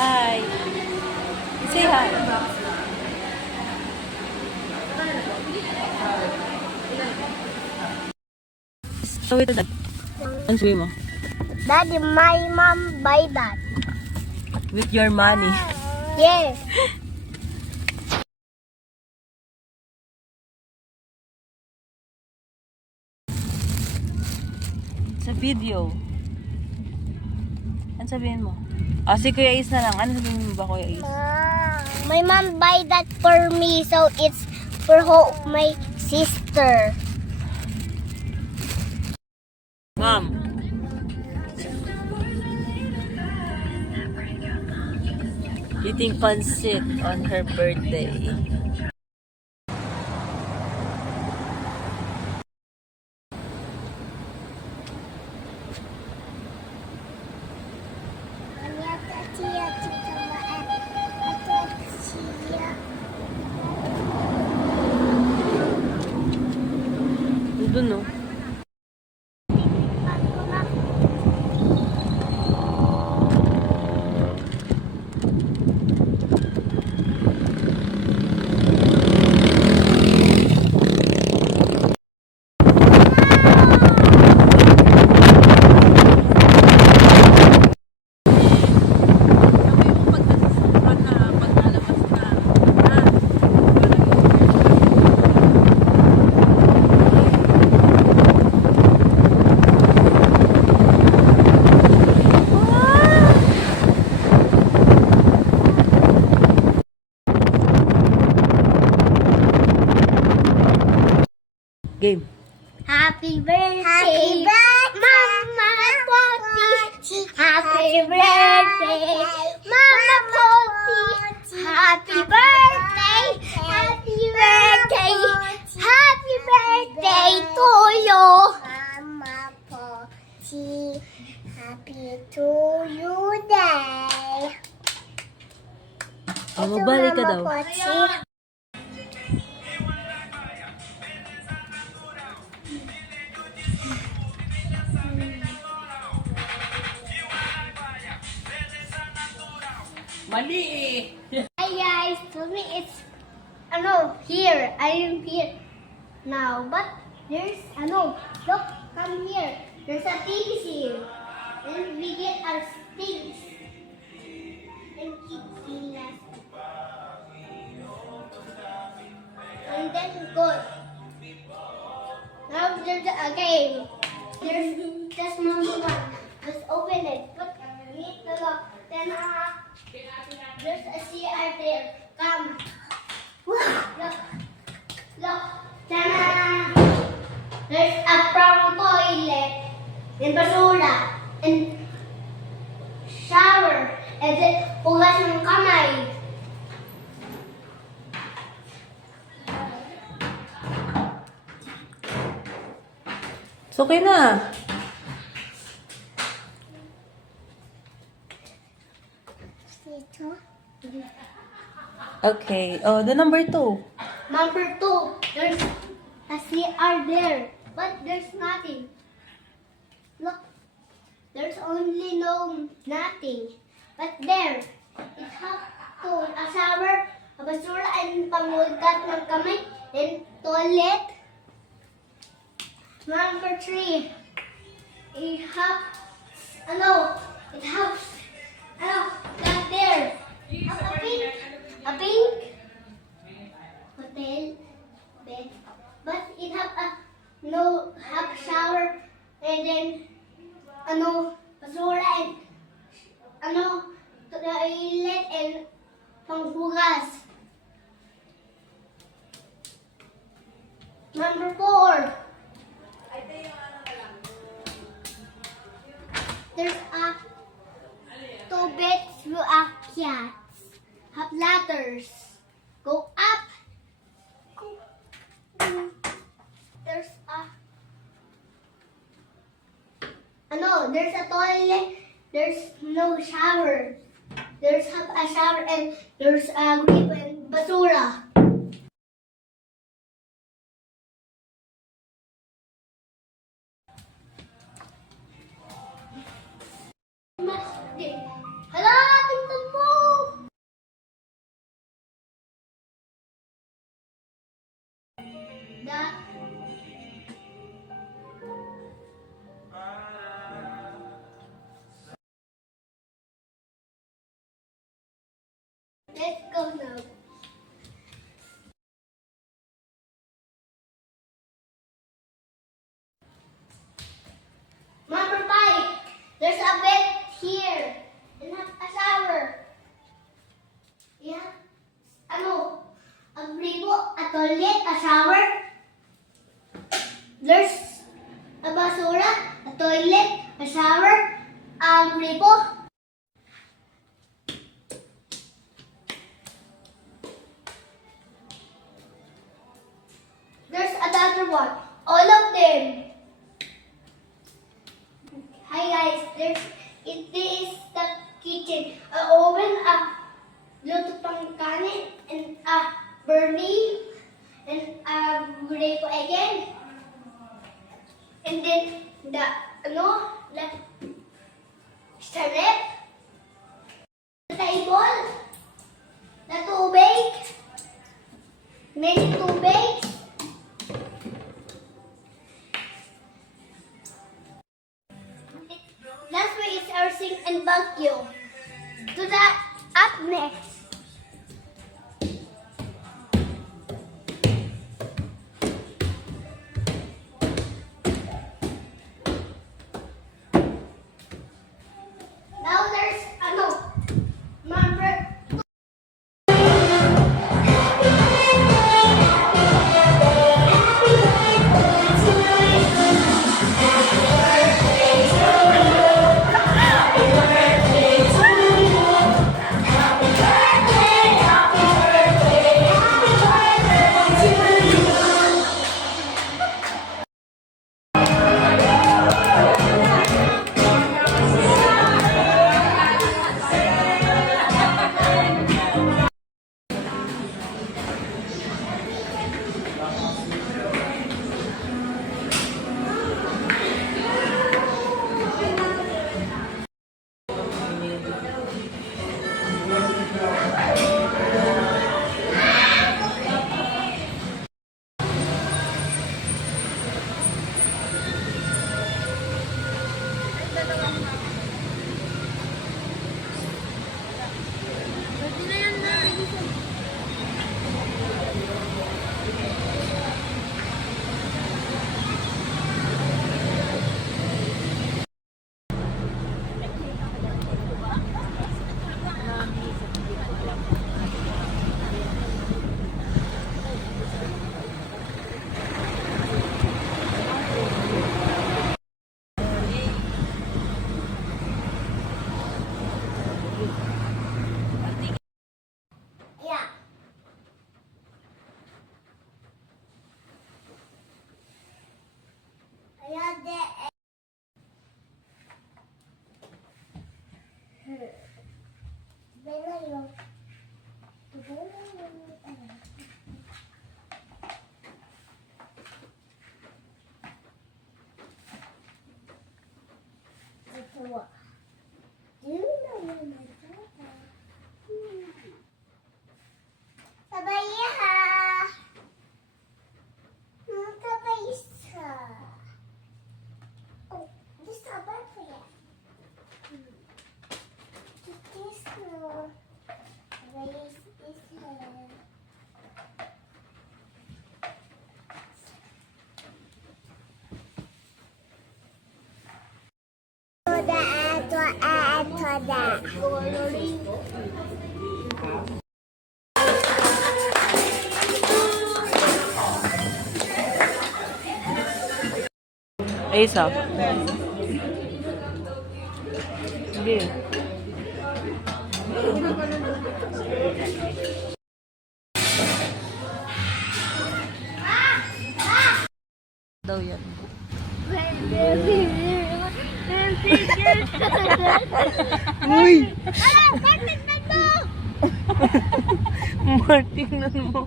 Hi. Say hi. So, ito na. Ang sabi mo? Daddy, my mom buy that. With your money. Yes. Sa video. Ano sabihin mo? Si Kuya Ace na lang. Ano sabihin mo ba, Kuya Ace? My mom buy that for me, so it's for my sister. Mom. Eating pancit on her birthday. Doon, no? Game. Happy birthday, Mama Poti. Happy birthday, Mama Poti. Happy birthday, happy birthday, happy birthday to you. Mama Poti, happy to you day. Magbalik ka daw. Poti. Mali eh. Hi guys, for me it's here. I am here now, but there's look, come here. There's a things here, and we get our things and keep seeing us, and then go. Now there's a game. There's just number one. Let's open it. But we need to look. Then there's a CR there. Come. Look. Look. Ta-da! There's a brown toilet. And basura. And shower. And then hugas ng kamay. It's okay na. Okay. Oh, the number 2. Number 2. There's a CR there. But there's nothing. Look. There's only nothing. But there. It has a shower, a basura, and panghugas ng kamay, and toilet. Number 3. It has, that there. A pink hotel bed. But it have have shower, and then, basura, and, toilet, and panghugas. Number 4. There's two beds with cats. Have ladders. Go up. There's there's a toilet. There's no shower. There's a shower, and there's a grip and basura. Hala, tingnan mo! Let's go now. Number 5. There's a bed here. And a shower. Yeah. Ano? A gripo, a toilet, a shower. There's a basura, a toilet, a shower, a gripo. There's another one. All of them. Hi guys, it is the kitchen. A oven, a luto pang kanin, and a burning, and a gripo again. And then the sarap, the table, the tubig, many tubigs. Last way is our sink and vacuum. To the up next. Now there's number 2. Yeah. Ayan, Ace off. Sige. Daw yan. Uy! Martin mo.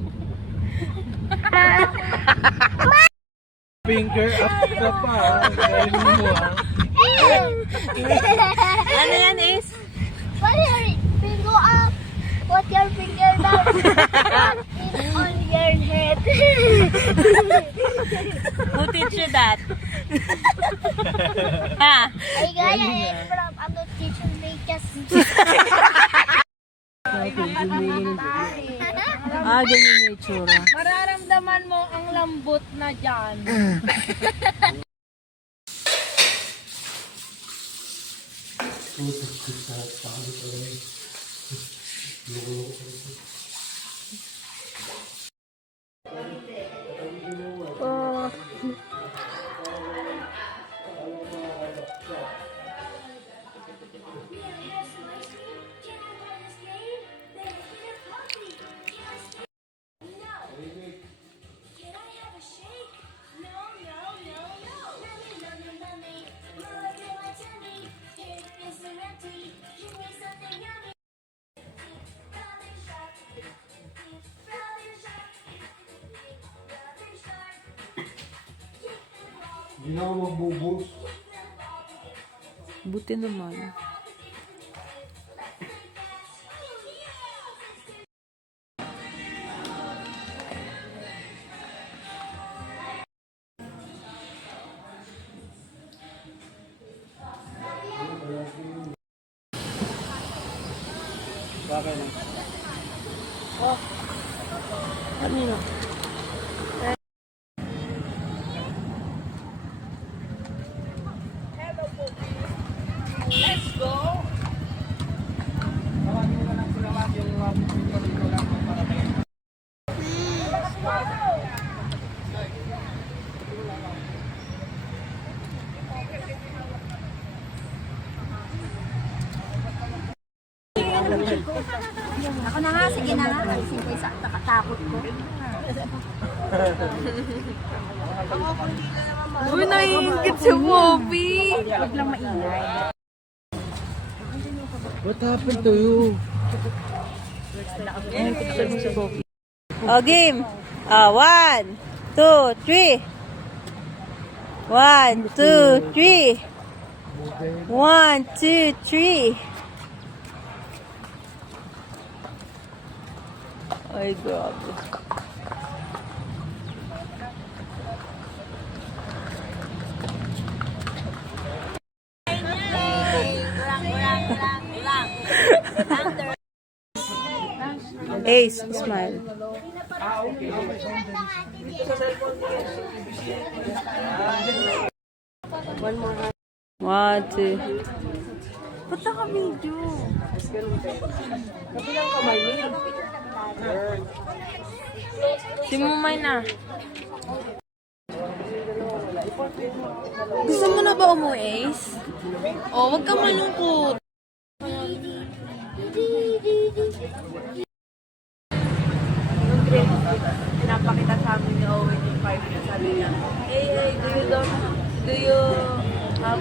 Finger up ka pa. Galing mo Ano yan, Ace? Put your finger up. Put your finger down. On your head. Who teach you that? Ha? I got it from I'm not teaching me just. Ganyan yung itsura. Mararamdaman mo ang lambot na dyan. Hindi na ako magbubus. Buti naman. Bakit na? Kanino? Tawagin mo na lang sila ma'am yung picture ko lang para tayo. Ako na nga, sige na nga. Alisin ko yung takot ko. Uy, naiingit si Bobby. Huwag lang maingay. What happened to you? Game. 1, 2, 3. 1, 2, 3. 1, 2, 3. Ay, grabe. Ace, smile. One, two. Punta ka video. Si Mumay na. Gusto mo na ba umuwi, Ace? Oh, wag kang malungkot. Pinapakita sa amin ni Owen yung 5 minutes. Sabi niya, hey, do you have,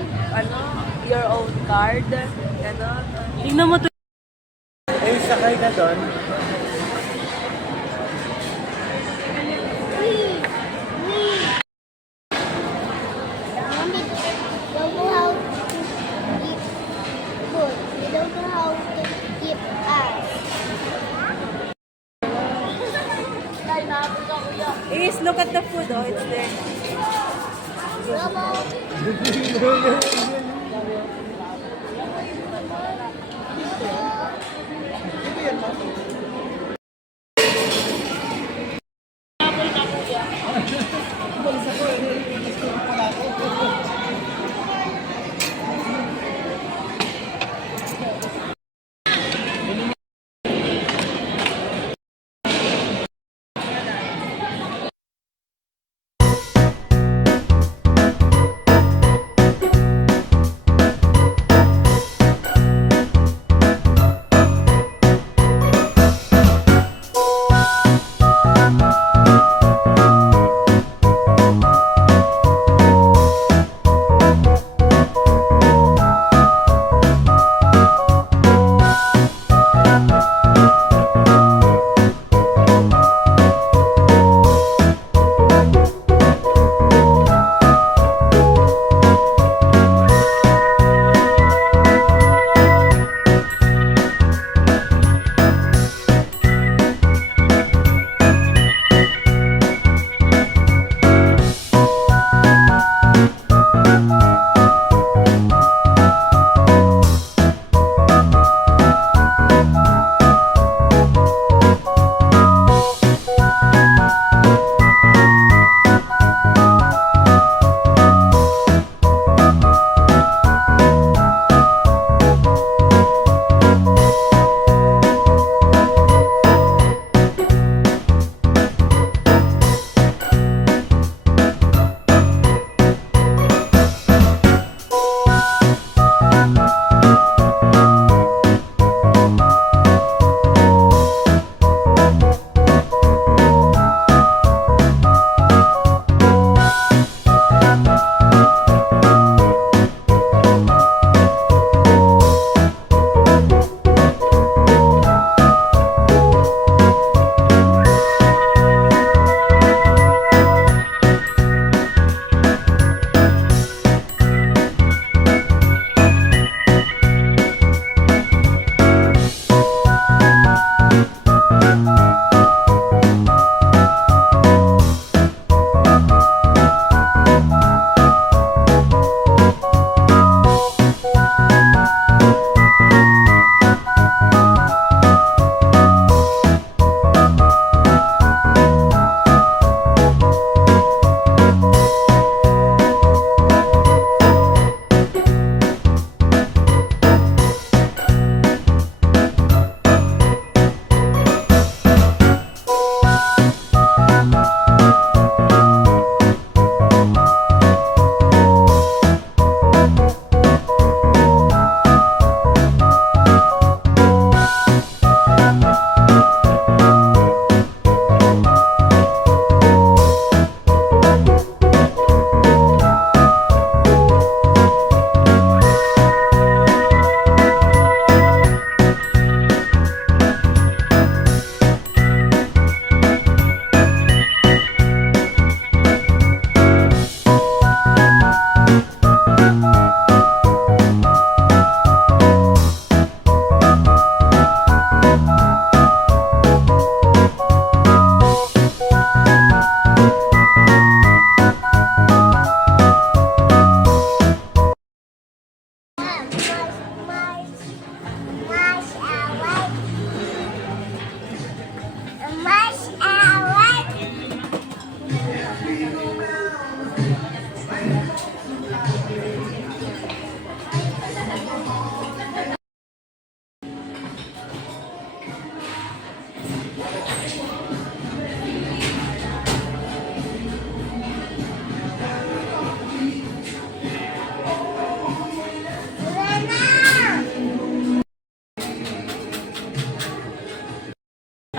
your own card? Ganon. Tingnan mo to. Eh, sakay ka doon. Mommy, don't know how to keep food. You don't know how to keep us. Ace, look at the food. Oh, it's there.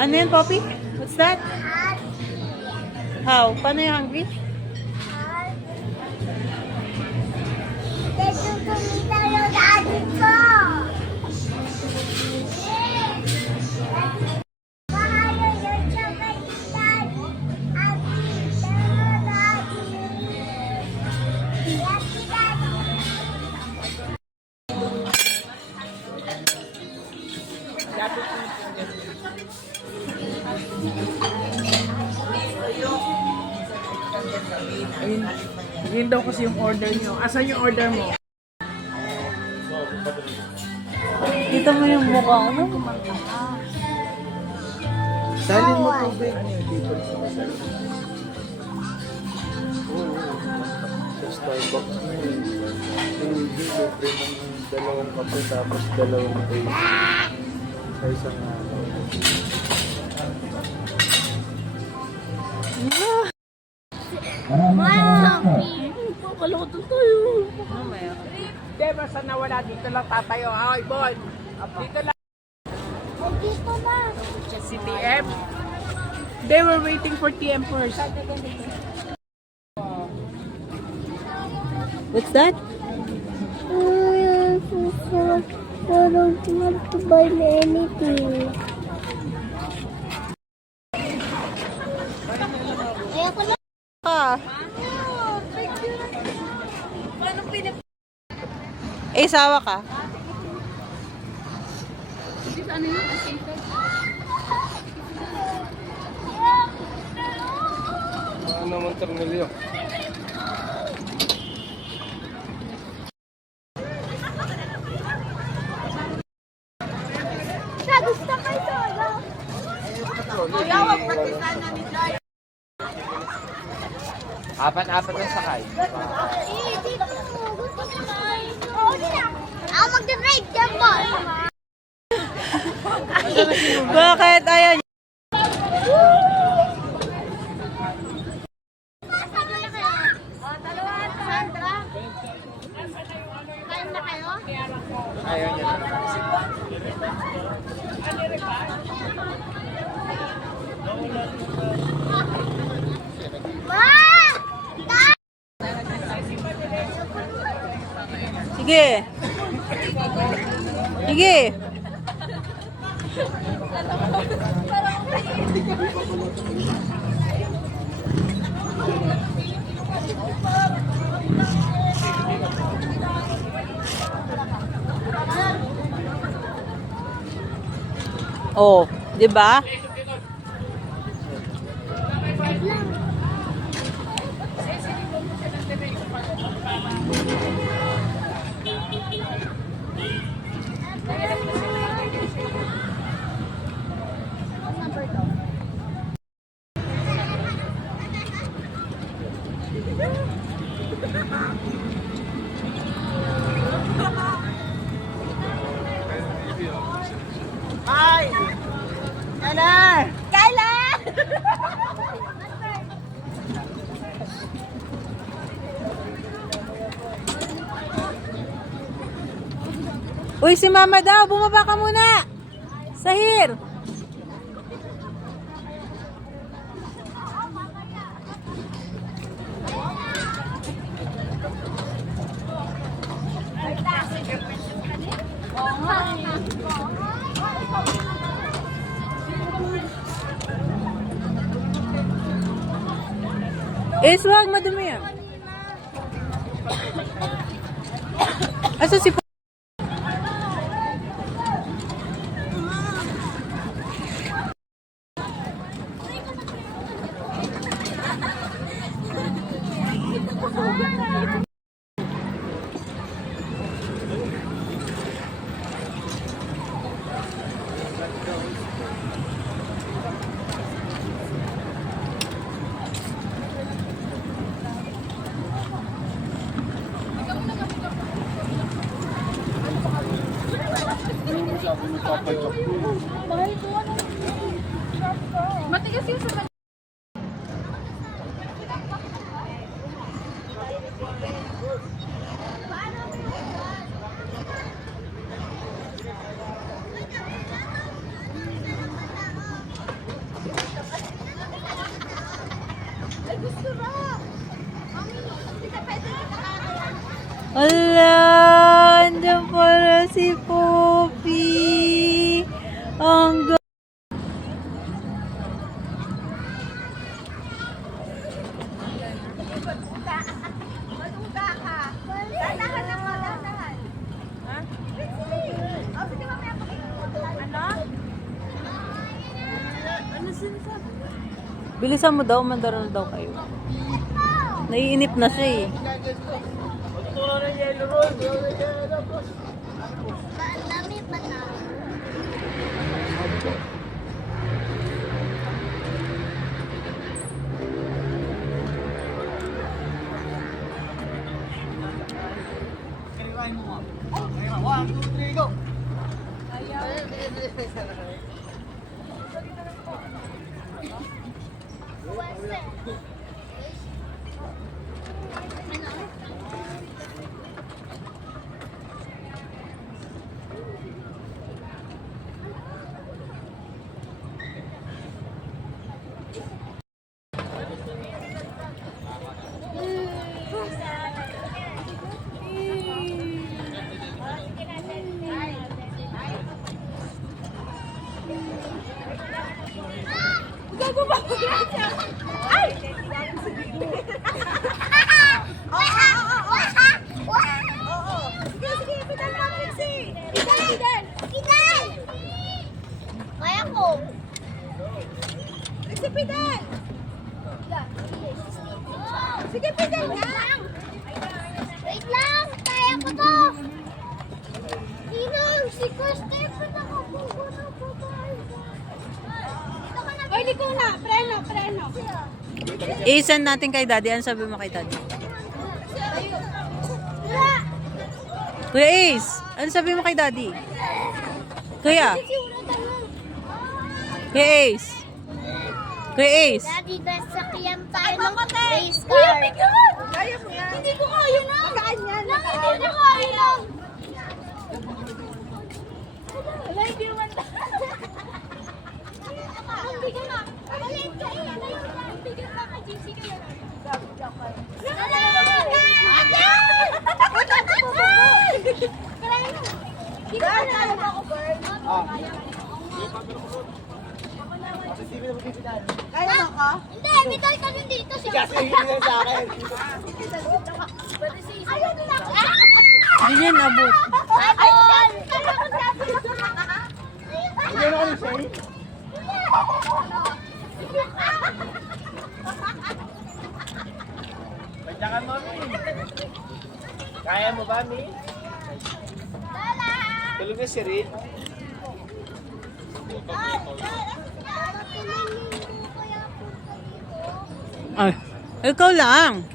Ano yan, Poppy? What's that? How? Paano yung hungry? Dito kumita yung daddy ko. Mahalo yung chocolate daddy. Ati, hello daddy. Ati daddy. Yun daw kasi yung order nyo. Asan yung order mo? Kita mo yung mukha ko, no? Salin mo tubig. Ano yung dito sa masarap? Sa Starbucks mo eh. Hindi, libre ng dalawang kape tapos dalawang taste. Sa isang Hindi, basta nawala. Dito lang tatayo. Ay, boy. Dito lang. Dito na. Si TM. They were waiting for TM first. What's that? I don't want to buy anything. Ayoko na. Eh, sawa ka? ano naman Tornilyo? Gusto ko ito. Apat-apat ang sakay. Ako mag-drive dyan po. Bakit? Ayan. Sandra? Kain na kayo? Ayaw niya. Ma! Sige. Sige. Oh, 'di ba? Hi! Kailan? Kailan? Uy, si Mama daw, bumaba ka muna. Sahir. Eh, swag, madumi yan. Asa si Matigas yung sa Ala, andyan pala si Poppy. Ang bilisan mo daw, mandaro na daw kayo. Naiinip na siya eh. Dami pa na. Kaya ko. Si Fidel! Sige, Fidel nga! Wait lang! Kaya ko to! Sinong si Custer pa nakapugo na po tayo. Dito ka na. Oy, di ko na! Preno, preno! I-send natin kay Daddy. Ano sabi mo kay Daddy? Kuya Ace, ano sabi mo kay Daddy? Kuya? Kuya Ace? Kuya Ace? Daddy, dahil sa kiyam tayo ng race car. Kaya mo yan! Hindi ko kaya na. Kaan yan! Hindi ko kaya na. Wala, hindi naman Ang bigat na. Maliit ka eh. Ang bigat na ka, GC ka yan. Kaya mo ka? Hindi, may tayo ka nun dito. Kasi sa akin. ayaw nila ako. Hindi niya nabot. Ayun! Kaya ko sabi ko. Hindi na kami sa'yo. Pagdakan mo, Mi. Kaya mo ba, Mi? Tulog na si Rin. Ay, ikaw lang.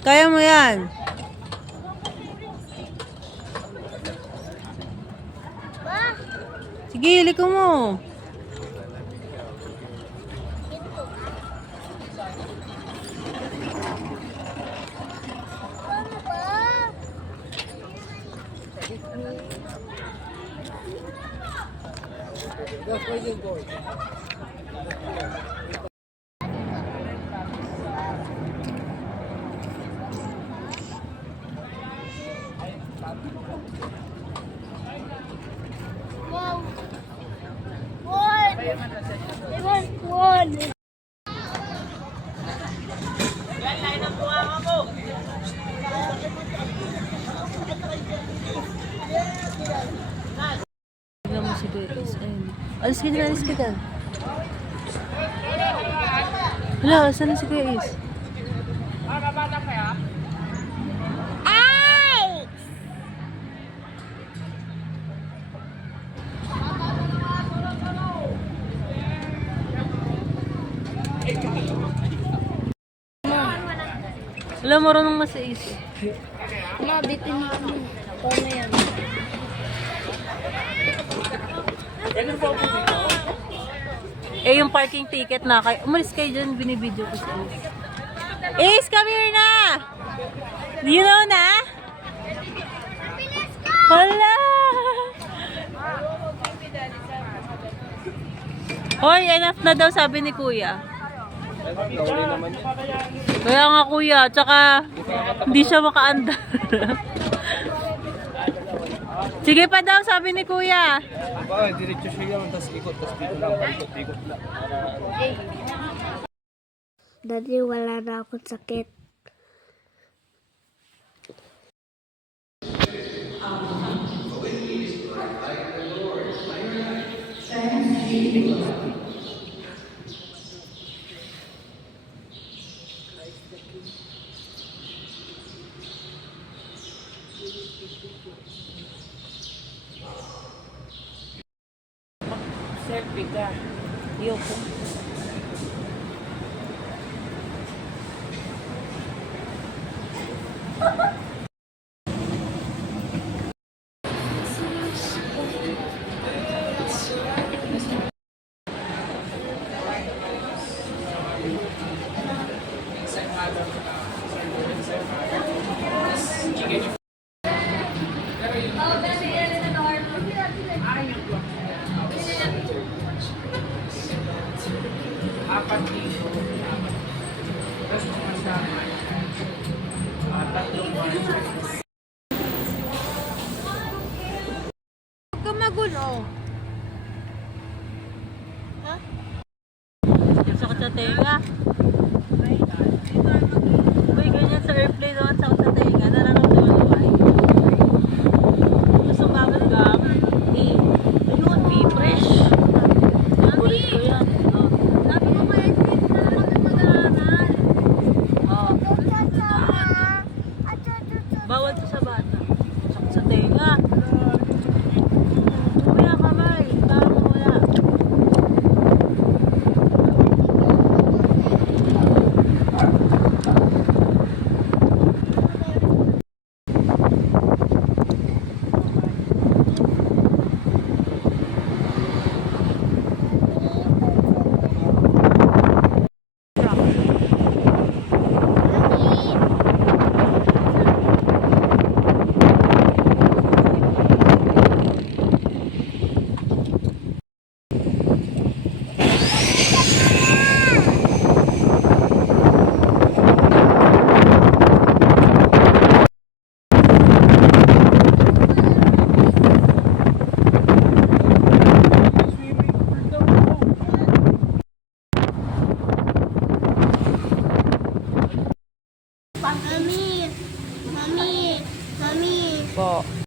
Kaya mo yan. Sige, liko mo. Wow. One. One. Tignan mo si Kuya Ace. Ayun. Alis ka dyan, alis ka dyan. Hala, saan na si Kuya Ace? Wala, marunong na si Ace. Ma, bitin na ako. Paano yan? Eh, yung parking ticket na kayo. Umalis kayo dyan, binibideo ko si Ace. Ace, come here na! You know na? Hala! Hoy, enough na daw sabi ni Kuya. Kaya nga kuya, tsaka hindi siya makaandar. Sige pa daw, sabi ni kuya. Diretso siya yung tas ikot, tas dito lang, ikot lang. Daddy, wala na akong sakit. Selfie ka. Ayoko. Huwag ka magulo. Yung sakit sa tenga. Uy, ganyan sa airplane naman sakit sa tenga. Nararamdaman mo ba? Gusto babal ka? Ayun, be fresh. Mami! Sabi ko kaya hindi na ako mag-aaral. Oh. Bawal to sa bata. Sakit sa tenga. Kuya kamay. Bawal kuya. Mami! Mami! Mami! Po.